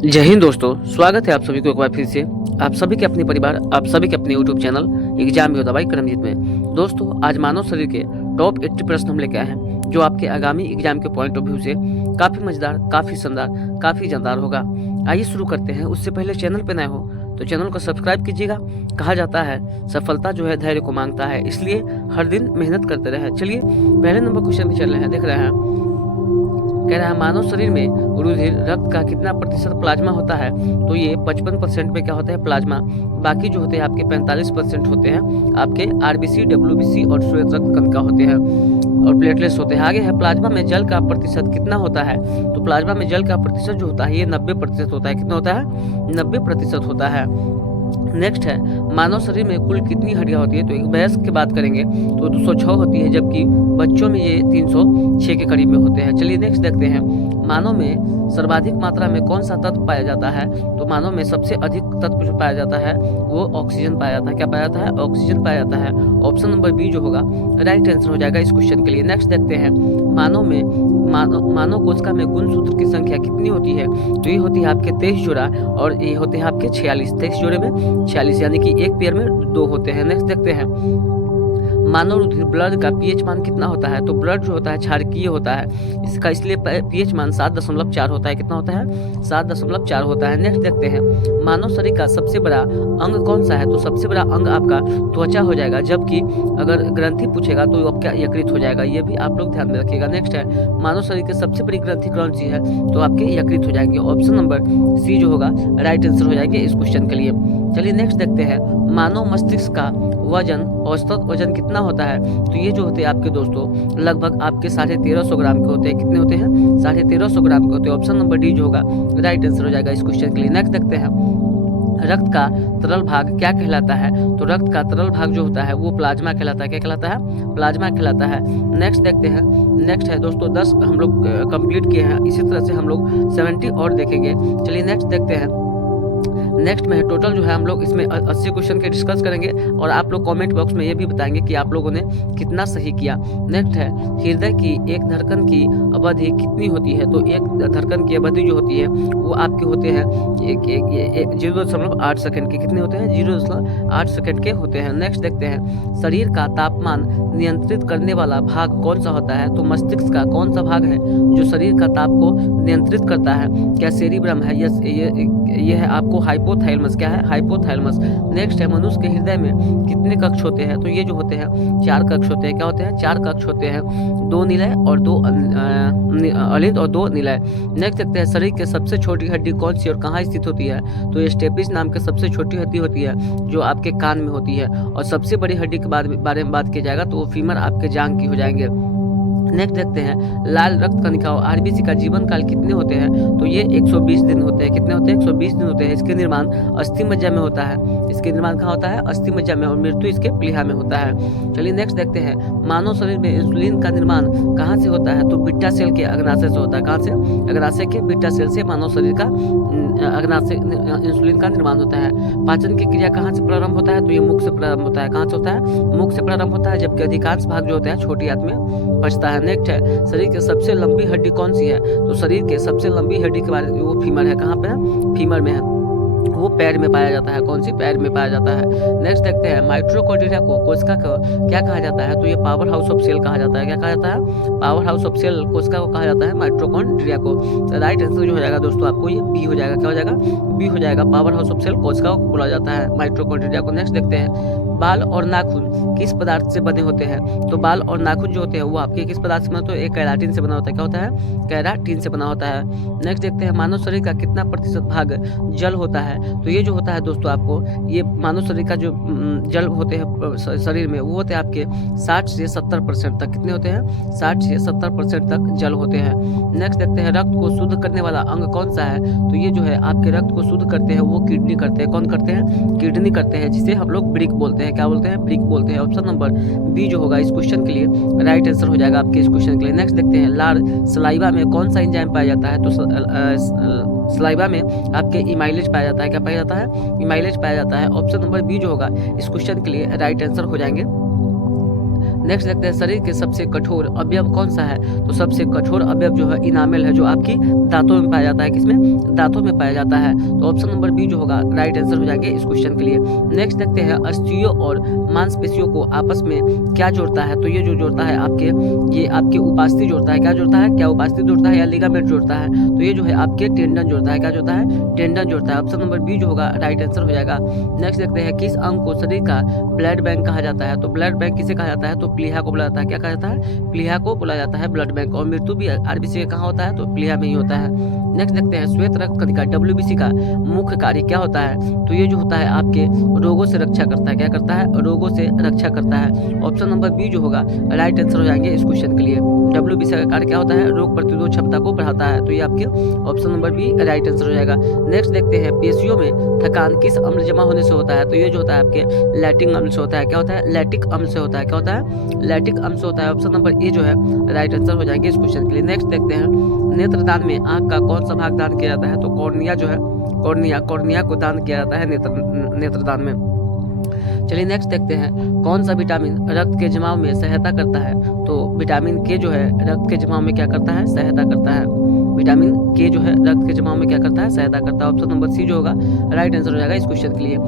जय हिंद दोस्तों, स्वागत है आप सभी को एक बार फिर से। आप सभी के अपने परिवार, आप सभी के अपने यूट्यूब चैनल एग्जाम योद्धा बाई करमजीत में। दोस्तों, आज मानव शरीर के टॉप 80 प्रश्न हम लेके आए हैं, जो आपके आगामी एग्जाम के पॉइंट ऑफ व्यू से काफ़ी मजेदार, काफ़ी शानदार, काफ़ी जानदार होगा। आइए शुरू करते हैं। उससे पहले चैनल पर नए हो तो चैनल को सब्सक्राइब कीजिएगा। कहा जाता है सफलता जो है धैर्य को मांगता है, इसलिए हर दिन मेहनत करते रहे। चलिए पहले नंबर क्वेश्चन पे चल रहे हैं। देख रहे हैं, कह रहा है मानव शरीर में रुधिर रक्त का कितना प्रतिशत प्लाज्मा होता है। तो ये 55% पे क्या होता है प्लाज्मा। बाकी जो होते हैं आपके 45% होते हैं आपके आरबीसी, डब्ल्यूबीसी और श्वेत रक्त कणिका होते हैं और प्लेटलेट्स होते हैं। आगे है प्लाज्मा में जल का प्रतिशत कितना होता है। तो प्लाज्मा में जल का प्रतिशत जो होता है ये 90% होता है। कितना होता है? 90% होता है। नेक्स्ट है, मानव शरीर में कुल कितनी हड्डियां होती है। तो एक वयस्क की बात करेंगे तो 206 होती है, जबकि बच्चों में ये 306 के करीब में होते हैं। चलिए नेक्स्ट देखते हैं, मानव में सर्वाधिक मात्रा में कौन सा तत्व पाया जाता है। तो मानव में सबसे अधिक तत्व जो पाया जाता है वो ऑक्सीजन पाया जाता है। क्या पाया जाता है? ऑक्सीजन पाया जाता है। ऑप्शन नंबर बी जो होगा राइट आंसर हो जाएगा इस क्वेश्चन के लिए। नेक्स्ट देखते हैं, मानव कोशिका में गुणसूत्र की संख्या कितनी होती है। तो ये होती है आपके 23 जोड़ा और ये होते हैं आपके 46। 23 जोड़े में 46, यानी कि एक पेयर में 2 होते हैं। नेक्स्ट देखते हैं, मानव रुधिर ब्लड का पीएच मान कितना होता है। तो ब्लड जो होता है क्षारकीय होता है, इसका इसलिए पीएच मान 7.4 होता है। कितना होता है? 7.4 होता है। नेक्स्ट देखते हैं, मानव शरीर का सबसे बड़ा अंग कौन सा है। तो सबसे बड़ा अंग आपका त्वचा हो जाएगा, जबकि अगर ग्रंथि पूछेगा तो आपका यकृत हो जाएगा। ये भी आप लोग ध्यान में रखिएगा। नेक्स्ट है, मानव शरीर की सबसे बड़ी ग्रंथि कौन सी है। तो आपके यकृत हो जाएंगे। ऑप्शन नंबर सी जो होगा राइट आंसर हो जाएंगे इस क्वेश्चन के लिए। चलिए नेक्स्ट देखते हैं, मानव मस्तिष्क का वजन, औसत वजन कितना होता है। तो ये जो होते हैं आपके दोस्तों लगभग आपके 1350 ग्राम के होते हैं। कितने होते हैं? 1350 ग्राम के होते हैं। ऑप्शन नंबर डी जो होगा राइट आंसर हो जाएगा इस क्वेश्चन के लिए। नेक्स्ट देखते हैं, रक्त का तरल भाग क्या कहलाता है। तो रक्त का तरल भाग जो होता है वो प्लाज्मा कहलाता है। क्या कहलाता है? प्लाज्मा कहलाता है। नेक्स्ट देखते हैं, नेक्स्ट है दोस्तों 10 हम लोग कंप्लीट किए हैं। इसी तरह से हम लोग 70 और देखेंगे। चलिए नेक्स्ट देखते हैं, नेक्स्ट में टोटल जो है हम लोग इसमें 80 क्वेश्चन के डिस्कस करेंगे और आप लोग कमेंट बॉक्स में ये भी बताएंगे कि आप लोगों ने कितना सही किया। नेक्स्ट है, हृदय की एक धड़कन की अवधि कितनी होती है। तो एक धड़कन की अवधि जो होती है वो आपके होते हैं 0.8 सेकंड के। कितने होते हैं? 0.8 सेकंड के होते हैं। नेक्स्ट देखते हैं, शरीर का तापमान नियंत्रित करने वाला भाग कौन सा होता है। तो मस्तिष्क का कौन सा भाग है जो शरीर का ताप को नियंत्रित करता है। क्या सेरिब्रम है? यस, ये है आपको हाइपोथैलेमस। क्या है? हाइपोथैलेमस। नेक्स्ट है, मनुष्य के हृदय में कितने कक्ष होते हैं। तो ये जो होते हैं 4 कक्ष होते हैं। क्या होते हैं? 4 कक्ष होते हैं, 2 निलय और 2 अलिंद और 2 निलय। नेक्स्ट देखते हैं, शरीर की सबसे छोटी हड्डी कौन सी और कहाँ स्थित होती है। तो ये स्टेपिस नाम की सबसे छोटी हड्डी होती है जो आपके कान में होती है। और सबसे बड़ी हड्डी के बारे में बात किया जाएगा तो वो फीमर आपके जांघ की हो जाएंगे। नेक्स्ट देखते हैं, लाल रक्त कणिका और आरबीसी का जीवन काल कितने होते हैं। तो ये 120 दिन होते हैं। कितने होते हैं? 120 दिन होते हैं। इसके निर्माण अस्थि मज्जा में होता है। इसके निर्माण कहाँ होता है? अस्थि मज्जा में, और मृत्यु इसके प्लीहा में होता है। चलिए नेक्स्ट देखते हैं, मानव शरीर में इंसुलिन का निर्माण कहाँ से होता है। तो बीटा सेल के अग्नाशय से होता है। कहाँ से? अग्नाशय के बीटा सेल से मानव शरीर का अग्नाशय इंसुलिन का निर्माण होता है। पाचन की क्रिया कहाँ से प्रारंभ होता है। तो ये मुख से प्रारंभ होता है। कहाँ से होता है? मुख से प्रारंभ होता है, जबकि अधिकांश भाग जो होता है छोटी आंत में पचता है। नेक्स्ट है, शरीर की सबसे लंबी हड्डी कौन सी है। तो शरीर के सबसे लंबी हड्डी के बारे में वो फीमर है। कहाँ पे है? फीमर में है। वो पैर में पाया जाता है। कौन सी? पैर में पाया जाता है। नेक्स्ट देखते हैं, माइटोकॉन्ड्रिया को कोशिका को क्या कहा जाता है। तो ये पावर हाउस ऑफ सेल कहा जाता है। क्या कहा जाता है? पावर हाउस ऑफ सेल कोशिका को कहा जाता है माइटोकॉन्ड्रिया को। राइट आंसर जो हो जाएगा दोस्तों आपको ये बी हो जाएगा। क्या हो जाएगा? बी हो जाएगा। पावर हाउस ऑफ सेल कोशिका को बोला जाता है माइटोकॉन्ड्रिया को। नेक्स्ट देखते हैं, बाल और नाखून किस पदार्थ से बने होते हैं। तो बाल और नाखून जो होते हैं वो आपके किस पदार्थ से बने होते हैं। एक केराटिन से बना होता है। क्या होता है? केराटिन से बना होता है। नेक्स्ट देखते हैं, मानव शरीर का कितना प्रतिशत भाग जल होता है। तो ये जो होता है दोस्तों आपको ये मानव शरीर का जो जल होते हैं शरीर में वो होते हैं आपके 60 से 70% तक। कितने होते हैं? 60 से 70% तक जल होते हैं। नेक्स्ट देखते हैं, रक्त को शुद्ध करने वाला अंग कौन सा है। तो ये जो है आपके रक्त को शुद्ध करते हैं वो किडनी करते हैं। कौन करते हैं? किडनी करते हैं, जिसे हम लोग ब्रिक बोलते हैं। क्या बोलते हैं? ब्रिक बोलते हैं। ऑप्शन नंबर बी जो होगा इस क्वेश्चन के लिए राइट आंसर हो जाएगा आपके इस क्वेश्चन के लिए। नेक्स्ट देखते हैं, लार सलाइवा में कौन सा एंजाइम पाया जाता है। तो सलाइवा में आपके इमाइलेज पाया जाता है। क्या पाया जाता है? इमाइलेज पाया जाता है। ऑप्शन नंबर बी जो होगा इस क्वेश्चन के लिए राइट आंसर हो जाएंगे। नेक्स्ट देखते हैं शरीर के सबसे कठोर अवयव कौन सा है, तो सबसे कठोर अवयव जो है इनामेल है, जो आपकी दांतों में पाया जाता है। किसमें? दांतों में पाया जाता है। तो ऑप्शन नंबर बी जो होगा राइट आंसर हो जाएंगे इस क्वेश्चन के लिए। नेक्स्ट देखते हैं अस्थियों और मांसपेशियों को आपस में क्या जोड़ता है, तो ये जो जोड़ता है ये आपके उपास्थि जोड़ता है। क्या जोड़ता है? क्या उपास्थि जोड़ता है या लिगामेंट जोड़ता है? तो ये जो है आपके टेंडन जोड़ता है। क्या जोड़ता है? टेंडन जोड़ता है। ऑप्शन नंबर बी जो होगा राइट आंसर हो जाएगा। नेक्स्ट देखते हैं किस अंग को शरीर का ब्लड बैंक कहा जाता है, तो ब्लड बैंक किसे कहा जाता है, तो प्लीहा को बोला जाता है। क्या कहा जाता है? प्लीहा को बोला जाता है ब्लड बैंक। और मृत्यु भी आरबीसी कहाँ होता है, तो प्लीहा में ही होता है। नेक्स्ट देखते हैं श्वेत रक्त कणिका डब्ल्यूबीसी का मुख्य कार्य क्या होता है, तो ये जो होता है आपके रोगों से रक्षा करता है। क्या करता है? रोगों से रक्षा करता है। ऑप्शन नंबर बी जो होगा राइट आंसर हो जाएंगे इस क्वेश्चन के लिए। डब्ल्यूबीसी का कार्य क्या होता है? रोग प्रतिरोधक क्षमता को बढ़ाता है। तो ये आपके option number B right answer हो जाएगा। नेक्स्ट देखते हैं पेशियों में थकान किस अम्ल जमा होने से होता है, तो ये जो होता है आपके लैक्टिक अम्ल से होता है। क्या होता है? लैक्टिक अम्ल से होता है। क्या होता है? लैक्टिक अम्ल से होता है। ऑप्शन नंबर ए जो है राइट आंसर हो जाएंगे इस क्वेश्चन के लिए। नेक्स्ट देखते हैं नेत्रदान में आंख का कौन सा भाग दान किया जाता है, तो कॉर्निया जो है कॉर्निया को दान किया जाता है नेत्रदान में। चलिए नेक्स्ट देखते हैं कौन सा विटामिन रक्त के जमाव में सहायता करता है, तो विटामिन के जो है रक्त के जमाव में क्या करता है? सहायता करता है। विटामिन के जो है रक्त के जमाव में क्या करता है? सहायता करता है। ऑप्शन नंबर सी जो होगा राइट आंसर हो जाएगा इस क्वेश्चन के लिए।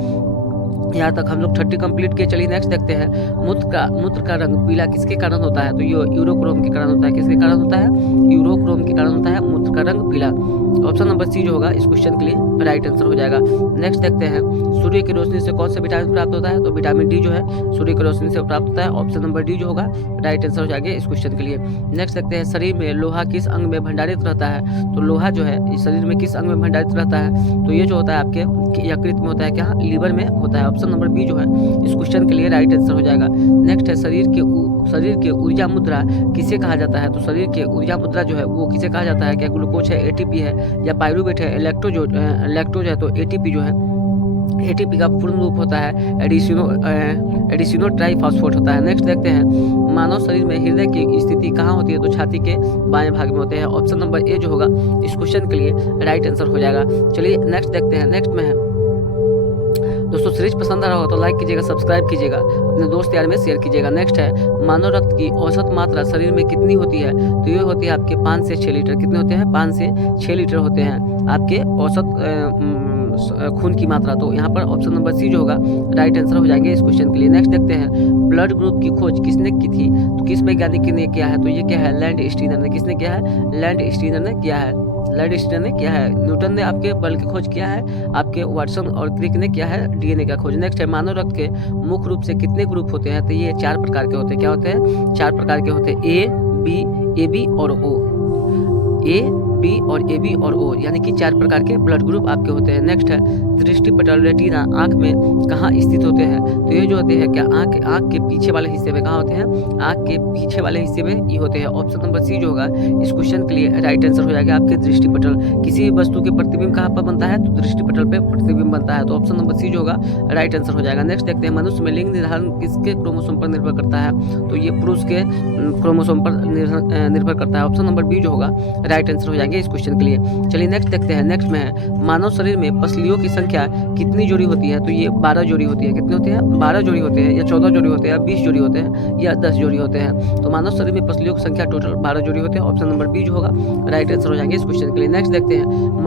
यहाँ तक हम लोग 30 कंप्लीट किए। चलिए नेक्स्ट देखते हैं मूत्र का रंग पीला किसके कारण होता है, तो ये यूरोक्रोम के कारण होता है। किसके कारण होता है? यूरोक्रोम के कारण होता है मूत्र का रंग पीला। ऑप्शन नंबर सी जो होगा इस क्वेश्चन के लिए राइट आंसर हो जाएगा। नेक्स्ट देखते हैं सूर्य की रोशनी से कौन सा विटामिन प्राप्त होता है, तो विटामिन डी जो है सूर्य की रोशनी से प्राप्त होता है। ऑप्शन नंबर डी जो होगा राइट आंसर हो जाएगा इस क्वेश्चन के लिए। नेक्स्ट देखते हैं शरीर में लोहा किस अंग में भंडारित रहता है, तो लोहा जो है शरीर में किस अंग में भंडारित रहता है, तो ये जो होता है आपके यकृत में होता है। क्या? लीवर में होता है। ऑप्शन नंबर बी जो है इस क्वेश्चन के लिए राइट आंसर हो जाएगा। नेक्स्ट है शरीर के ऊर्जा मुद्रा किसे कहा जाता है, तो शरीर के ऊर्जा मुद्रा जो है वो किसे कहा जाता है? क्या ग्लूकोज है, एटीपी है, या पायरुवेट है, लैक्टोज है, तो एटीपी जो है एटीपी का पूर्ण रूप होता है एडिसिनो ट्राइफॉस्फेट होता है। नेक्स्ट देखते हैं मानव शरीर में हृदय की स्थिति कहाँ होती है, तो छाती के बाएं भाग में होते हैं। ऑप्शन नंबर ए जो होगा इस क्वेश्चन के लिए राइट आंसर हो जाएगा। चलिए नेक्स्ट देखते हैं। नेक्स्ट में है दोस्तों सीरीज पसंद आ रहा हो तो लाइक कीजिएगा, सब्सक्राइब कीजिएगा, अपने दोस्त यार में शेयर कीजिएगा। नेक्स्ट है मानव रक्त की औसत मात्रा शरीर में कितनी होती है, तो ये होती है आपके 5 से 6 लीटर। कितने होते हैं? 5 से 6 लीटर होते हैं आपके औसत खून की मात्रा। तो यहाँ पर ऑप्शन नंबर सी जो होगा राइट आंसर हो जाएंगे इस क्वेश्चन के लिए। नेक्स्ट देखते हैं ब्लड ग्रुप की खोज किसने की थी, तो किस वैज्ञानिक ने किया है, तो ये क्या है? लैंड स्टीनर ने। किसने किया है? लैंड स्टीनर ने किया है। लैंड स्टीनर ने किया है। न्यूटन ने आपके बल की खोज किया है। आपके वाटसन और क्रिक ने किया है डीएनए का खोज। नेक्स्ट है मानव रक्त के मुख्य रूप से कितने ग्रुप होते हैं, तो ये 4 प्रकार के होते हैं। क्या होते हैं? 4 प्रकार के होते हैं, ए बी और ओ। ए बी और ए बी और ओ यानी कि 4 प्रकार के ब्लड ग्रुप आपके होते हैं। नेक्स्ट है दृष्टि पटल रेटिना आंख में कहाँ स्थित होते हैं, तो ये जो होते हैं क्या आंख के पीछे वाले हिस्से में। कहाँ होते हैं? आंख के पीछे वाले हिस्से में ये होते हैं। ऑप्शन नंबर सी जो होगा इस क्वेश्चन के लिए राइट आंसर हो जाएगा आपके दृष्टि पटल। किसी भी वस्तु के प्रतिबिंब कहाँ पर बनता है, तो दृष्टि पटल पे प्रतिबिंब बनता है। तो ऑप्शन नंबर सी जो होगा राइट आंसर हो जाएगा। नेक्स्ट देखते हैं मनुष्य में लिंग निर्धारण किसके क्रोमोसोम पर निर्भर करता है, तो ये पुरुष के क्रोमोसोम पर निर्भर करता है। ऑप्शन नंबर बी जो होगा राइट आंसर हो जाएगा इस क्वेश्चन के लिए। चलिए नेक्स्ट देखते हैं। नेक्स्ट में है मानव शरीर में पसलियों की संख्या कितनी जोड़ी होती है, तो ये 12 जोड़ी होती है। कितने होते हैं? 12 जोड़ी होते हैं, या 14 जोड़ी होते हैं, या 20 जोड़ी होते हैं, या 10 जोड़ी होते हैं। तो मानव शरीर में पसलियों की संख्या टोटल 12 जोड़ी होते हैं। ऑप्शन नंबर बी जो होगा राइट आंसर हो जाएंगे इस क्वेश्चन के लिए। नेक्स्ट देखते हैं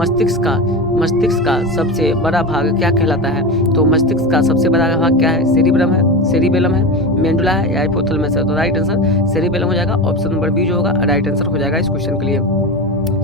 मस्तिष्क का सबसे बड़ा भाग क्या कहलाता है, तो मस्तिष्क का सबसे बड़ा भाग क्या है? सेरिबेलम है, मेंडुला है, या हाइपोथैलेमस है। तो राइट आंसर सेरिबेलम हो जाएगा। ऑप्शन नंबर बी जो होगा राइट आंसर हो जाएगा इस क्वेश्चन के लिए।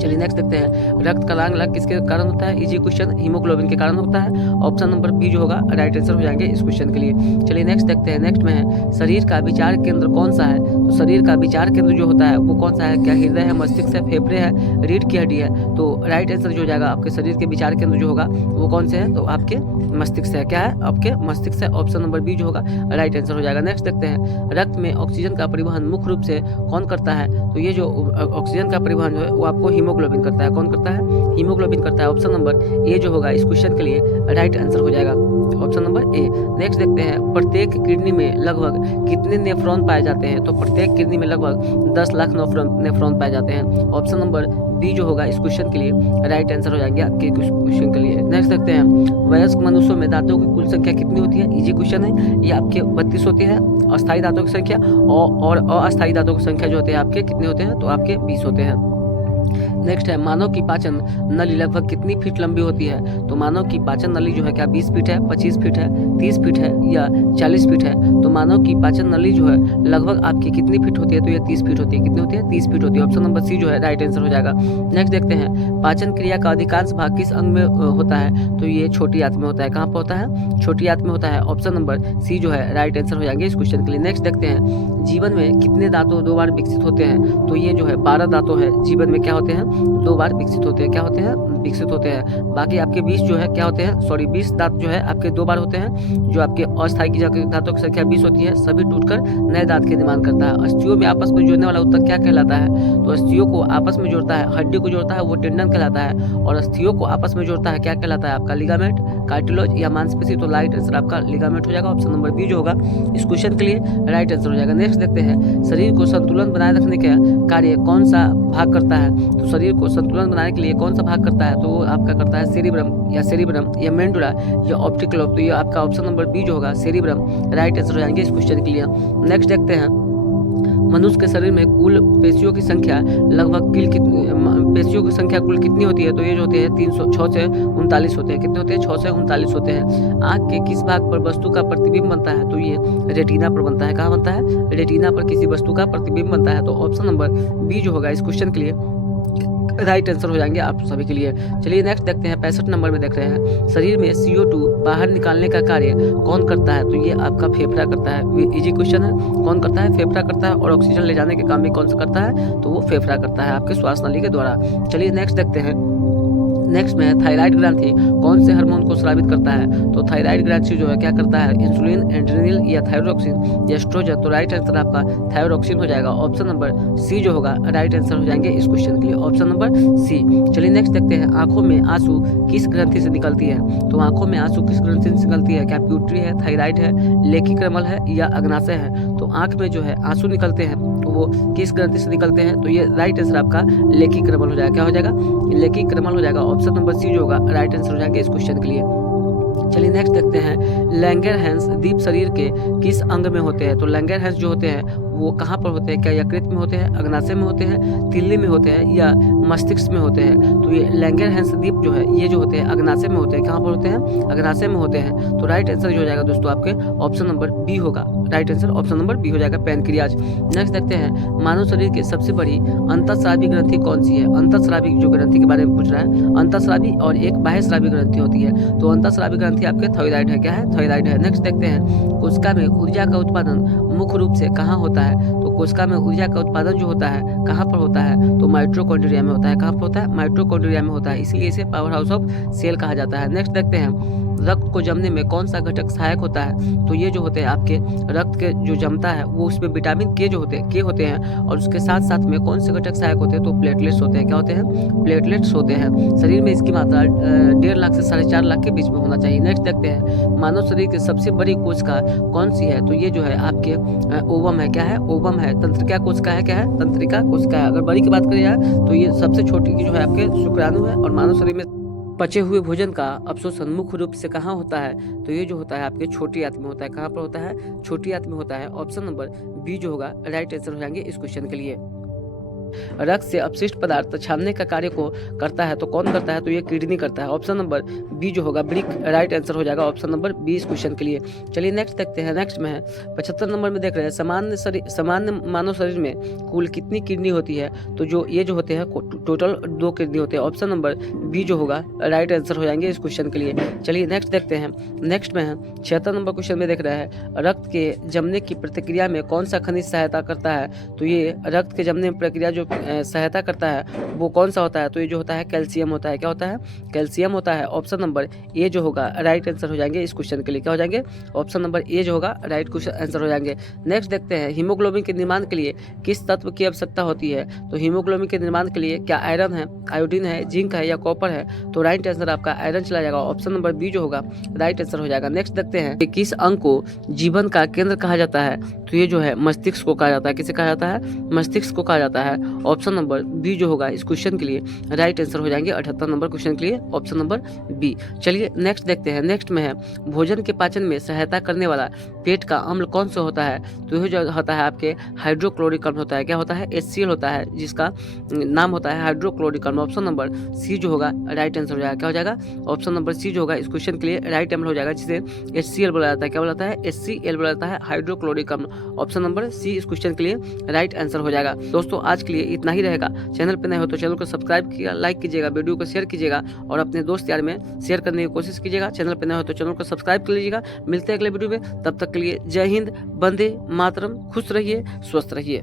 चलिए नेक्स्ट देखते हैं रक्त का लाल किसके कारण होता है, इजी क्वेश्चन, हीमोग्लोबिन के कारण होता है। ऑप्शन नंबर बी जो होगा राइट आंसर हो जाएंगे इस क्वेश्चन के लिए। चलिए नेक्स्ट देखते हैं। नेक्स्ट में है शरीर का विचार केंद्र कौन सा है, तो शरीर का विचार केंद्र जो होता है वो कौन सा है, क्या हृदय है, मस्तिष्क है, फेफड़े है, रीढ़ की हड्डी है। तो राइट आंसर जो हो जाएगा आपके शरीर के विचार केंद्र जो होगा वो कौन से है, तो आपके मस्तिष्क है। क्या है, आपके मस्तिष्क है। ऑप्शन नंबर बी जो होगा राइट आंसर हो जाएगा। नेक्स्ट देखते हैं रक्त में ऑक्सीजन का परिवहन मुख्य रूप से कौन करता है, तो ये जो ऑक्सीजन का परिवहन जो है वो आपको हीमोग्लोबिन करता है। कौन करता है? हीमोग्लोबिन करता है। ऑप्शन नंबर ए जो होगा इस क्वेश्चन के लिए राइट आंसर हो जाएगा, ऑप्शन नंबर ए। नेक्स्ट देखते हैं प्रत्येक किडनी में लगभग कितने नेफ्रॉन पाए जाते हैं? तो प्रत्येक किडनी में लगभग 10 लाख नेफ्रॉन पाए जाते हैं। ऑप्शन नंबर बी जो होगा इस क्वेश्चन के लिए राइट आंसर हो जाएंगे आपके क्वेश्चन के लिए। नेक्स्ट देखते हैं वयस्क मनुष्यों में दांतों की कुल संख्या कितनी होती है? इजी क्वेश्चन है, ये आपके 32 होती है अस्थायी दांतों की संख्या, और अस्थायी दांतों की संख्या जो होते हैं आपके कितने होते हैं? तो आपके 20 होते हैं। नेक्स्ट है मानव की पाचन नली लगभग कितनी फीट लंबी होती है? तो मानव की पाचन नली जो है क्या 20 फीट है, 25 फीट है, 30 फीट है या 40 फीट है? तो मानव की पाचन नली जो है लगभग आपकी कितनी फीट होती है? तो ये 30 फीट होती है। कितनी होती है? 30 फीट होती है। ऑप्शन नंबर सी जो है राइट आंसर हो जाएगा। नेक्स्ट देखते हैं पाचन क्रिया का अधिकांश भाग किस अंग में होता है? तो ये छोटी आंत में होता है। कहाँ पर होता है? छोटी आंत में होता है। ऑप्शन नंबर सी जो है राइट आंसर हो जाएंगे इस क्वेश्चन के लिए। नेक्स्ट देखते हैं जीवन में कितने दांतों 2 बार विकसित होते हैं? तो ये जो है 12 दांतों है जीवन में क्या होते हैं? 2 बार विकसित होते हैं। क्या होते हैं? विकसित होते हैं। बाकी आपके 20 जो है क्या होते हैं? 20 दांत जो है आपके 2 बार होते हैं। जो आपके अस्थायी दांतों की संख्या 20 होती है, सभी टूटकर नए दांत के निर्माण करता है। अस्थियों में आपस में जोड़ने वाला उत्तक क्या कहलाता है? तो अस्थियों को आपस में जोड़ता है, हड्डी को जोड़ता है वो टेंडन कहलाता है, और अस्थियों को आपस में जोड़ता है क्या कहलाता है? आपका लिगामेंट, कार्टिलेज या मांसपेशी। तो राइट आंसर आपका लिगामेंट हो जाएगा। ऑप्शन नंबर बी जो होगा इस क्वेश्चन के लिए राइट आंसर हो जाएगा। नेक्स्ट देखते हैं शरीर को संतुलन बनाए रखने का कार्य कौन सा भाग करता है? तो शरीर को संतुलन बनाने के लिए कौन सा भाग करता है? तो वो आपका करता है सेरिब्रम या मेंडुला या ऑप्टिक लोब। तो ये आपका ऑप्शन नंबर बी जो होगा सेरिब्रम राइट आंसर हो जाएंगे इस क्वेश्चन के लिए। नेक्स्ट देखते हैं मनुष्य के शरीर में कुल पेशियों की संख्या लगभग पेशियों की संख्या कुल कितनी होती है? तो ये जो होते हैं 306 से 39 होते हैं। कितने होते हैं? 6 से 39 होते हैं। आँख के किस भाग पर वस्तु का प्रतिबिंब बनता है? तो ये रेटिना पर बनता है। कहाँ बनता है? रेटिना पर किसी वस्तु का प्रतिबिंब बनता है। तो ऑप्शन नंबर बी जो होगा इस क्वेश्चन के लिए राइट आंसर हो जाएंगे आप सभी के लिए। चलिए नेक्स्ट देखते हैं 65 नंबर में देख रहे हैं शरीर में CO2 बाहर निकालने का कार्य कौन करता है? तो ये आपका फेफड़ा करता है। इजी क्वेश्चन है, कौन करता है? फेफड़ा करता है। और ऑक्सीजन ले जाने के काम भी कौन सा करता है? तो वो फेफड़ा करता है आपके श्वास नली के द्वारा। चलिए नेक्स्ट देखते हैं। नेक्स्ट में थायराइड ग्रंथि कौन से हार्मोन को स्रावित करता है? तो थायराइड ग्रंथि जो है क्या करता है? इंसुलिन, एड्रेनल या थायरोक्सिन या एस्ट्रोजन। तो राइट आंसर आपका थायरोक्सिन हो जाएगा। ऑप्शन नंबर सी जो होगा राइट आंसर हो जाएंगे इस क्वेश्चन के लिए, ऑप्शन नंबर सी। चलिए नेक्स्ट देखते हैं आंखों में आंसू किस ग्रंथि से निकलती है? तो आंखों में आंसू किस ग्रंथि से निकलती है? क्या प्यूटरी है, थायराइड है, लेखी क्रमल है या अग्नाशय है? तो आंख में जो है आंसू निकलते हैं तो वो किस ग्रंथि से निकलते हैं? तो ये राइट आंसर आपका लेखी क्रमल हो जाएगा। क्या हो जाएगा? लेखी क्रमल हो जाएगा। ऑप्शन नंबर सी जो होगा राइट आंसर हो जाएगा इस क्वेश्चन के लिए। चलिए नेक्स्ट देखते हैं लैंगरहैंस द्वीप शरीर के किस अंग में होते हैं? तो लैंगरहैंस जो होते हैं वो कहाँ पर होते हैं? क्या यकृत में होते हैं, अग्नाशय में होते हैं, तिल्ली में होते हैं या मस्तिष्क में होते हैं? तो ये लैंगरहैंस द्वीप जो है ये जो होते हैं अग्नाशय में होते हैं। कहाँ पर होते हैं? अग्नाशय में होते हैं। तो राइट आंसर जो हो जाएगा दोस्तों आपके ऑप्शन नंबर बी होगा। Right answer option number B हो जाएगा, पैनक्रियाज। नेक्स्ट देखते हैं मानव शरीर की सबसे बड़ी अंतःस्रावी ग्रंथि कौन सी है? अंतःस्रावी जो ग्रंथि के बारे में पूछ रहा है, अंतःस्रावी और एक बाह्यस्रावी ग्रंथि होती है। तो अंतःस्रावी ग्रंथि आपके थायराइड है। क्या है? थायराइड है। नेक्स्ट देखते हैं कोशिका में ऊर्जा का उत्पादन मुख्य रूप से कहाँ होता है? तो कोशिका में ऊर्जा का उत्पादन जो होता है कहाँ पर होता है? तो माइटोकॉन्ड्रिया में होता है। कहाँ पर होता है? माइटोकॉन्ड्रिया में होता है, इसलिए इसे पावर हाउस ऑफ सेल कहा जाता है। नेक्स्ट देखते हैं रक्त को जमने में कौन सा घटक सहायक होता है? तो ये जो होते हैं आपके रक्त के जो जमता है वो उसमें विटामिन के जो होते हैं और उसके साथ साथ में कौन से घटक सहायक होते हैं? तो प्लेटलेट्स होते हैं। क्या होते हैं? प्लेटलेट्स होते हैं। शरीर में इसकी मात्रा 1.5 लाख से 4.5 लाख के बीच में होना चाहिए। नेक्स्ट देखते हैं मानव शरीर की सबसे बड़ी कोशिका कौन सी है? तो ये जो है आपके ओवम है। क्या है? ओवम है। तंत्रिका कोशिका है। क्या है? तंत्रिका कोशिका है। अगर बड़ी की बात करें जाए तो ये सबसे छोटी की जो है आपके शुक्राणु है। और मानव शरीर में पचे हुए भोजन का अवशोषण मुख्य रूप से कहाँ होता है? तो ये जो होता है आपके छोटी आंत में होता है। कहाँ पर होता है? छोटी आंत में होता है। ऑप्शन नंबर बी जो होगा राइट आंसर हो जाएंगे इस क्वेश्चन के लिए। रक्त से अपशिष्ट पदार्थ छानने का कार्य को करता है तो कौन करता है? तो ये किडनी करता है। ऑप्शन नंबर बी जो होगा ब्रिक राइट आंसर हो जाएगा। ऑप्शन नंबर बी इस क्वेश्चन के लिए। चलिए नेक्स्ट देखते हैं। नेक्स्ट में है 75 नंबर में देख रहे हैं सामान्य मानव शरीर में कुल कितनी किडनी होती है? तो जो ये जो होते हैं टोटल 2 किडनी होते हैं। ऑप्शन नंबर बी जो होगा राइट आंसर हो जाएंगे इस क्वेश्चन के लिए। चलिए नेक्स्ट देखते हैं। नेक्स्ट में है 76 नंबर क्वेश्चन में देख रहे हैं रक्त के जमने की प्रक्रिया में कौन सा खनिज सहायता करता है? तो ये रक्त के जमने में प्रक्रिया जो सहायता करता है वो कौन सा होता है, तो ये जो होता है कैल्शियम होता है। क्या होता है? कैल्शियम होता है। ऑप्शन नंबर ए जो होगा राइट आंसर हो जाएंगे इस क्वेश्चन के लिए। क्या हो जाएंगे? ऑप्शन नंबर ए जो होगा राइट क्वेश्चन आंसर हो जाएंगे। नेक्स्ट देखते हैं, हीमोग्लोबिन के निर्माण के लिए किस तत्व की आवश्यकता होती है? तो हीमोग्लोबिन के निर्माण के लिए क्या आयरन है, आयोडीन है, जिंक है या कॉपर है? तो राइट आंसर आपका आयरन चला जाएगा। ऑप्शन नंबर बी जो होगा राइट आंसर हो जाएगा। नेक्स्ट देखते हैं कि किस अंग को जीवन का केंद्र कहा जाता है? तो ये जो है मस्तिष्क को कहा जाता है। किसे कहा जाता है? मस्तिष्क को कहा जाता है। ऑप्शन नंबर बी जो होगा इस क्वेश्चन के लिए राइट आंसर हो जाएंगे 78 नंबर क्वेश्चन के लिए ऑप्शन नंबर बी। चलिए नेक्स्ट देखते हैं। नेक्स्ट में है भोजन के पाचन में सहायता करने वाला पेट का अम्ल कौन सा होता है? तो यह जो होता है आपके हाइड्रोक्लोरिक अम्ल होता है। क्या होता है? HCl होता है, जिसका नाम होता है हाइड्रोक्लोरिक अम्ल। ऑप्शन नंबर सी जो होगा राइट आंसर हो जाएगा। क्या हो जाएगा? ऑप्शन नंबर सी जो होगा इस क्वेश्चन के लिए राइट अम्ल हो जाएगा, जिसे HCl बोला जाता है। क्या बोला जाता है? HCl बोला जाता है, हाइड्रोक्लोरिक अम्ल। ऑप्शन नंबर सी इस क्वेश्चन के लिए राइट आंसर हो जाएगा। दोस्तों आज के लिए इतना ही रहेगा। चैनल पर नए हो तो चैनल को सब्सक्राइब कीजिएगा, लाइक कीजिएगा, वीडियो को शेयर कीजिएगा और अपने दोस्त यार में शेयर करने की कोशिश कीजिएगा। चैनल पर नए हो तो चैनल को सब्सक्राइब कर लीजिएगा। मिलते हैं अगले वीडियो में, तब तक के लिए जय हिंद, वंदे मातरम। खुश रहिए, स्वस्थ रहिए।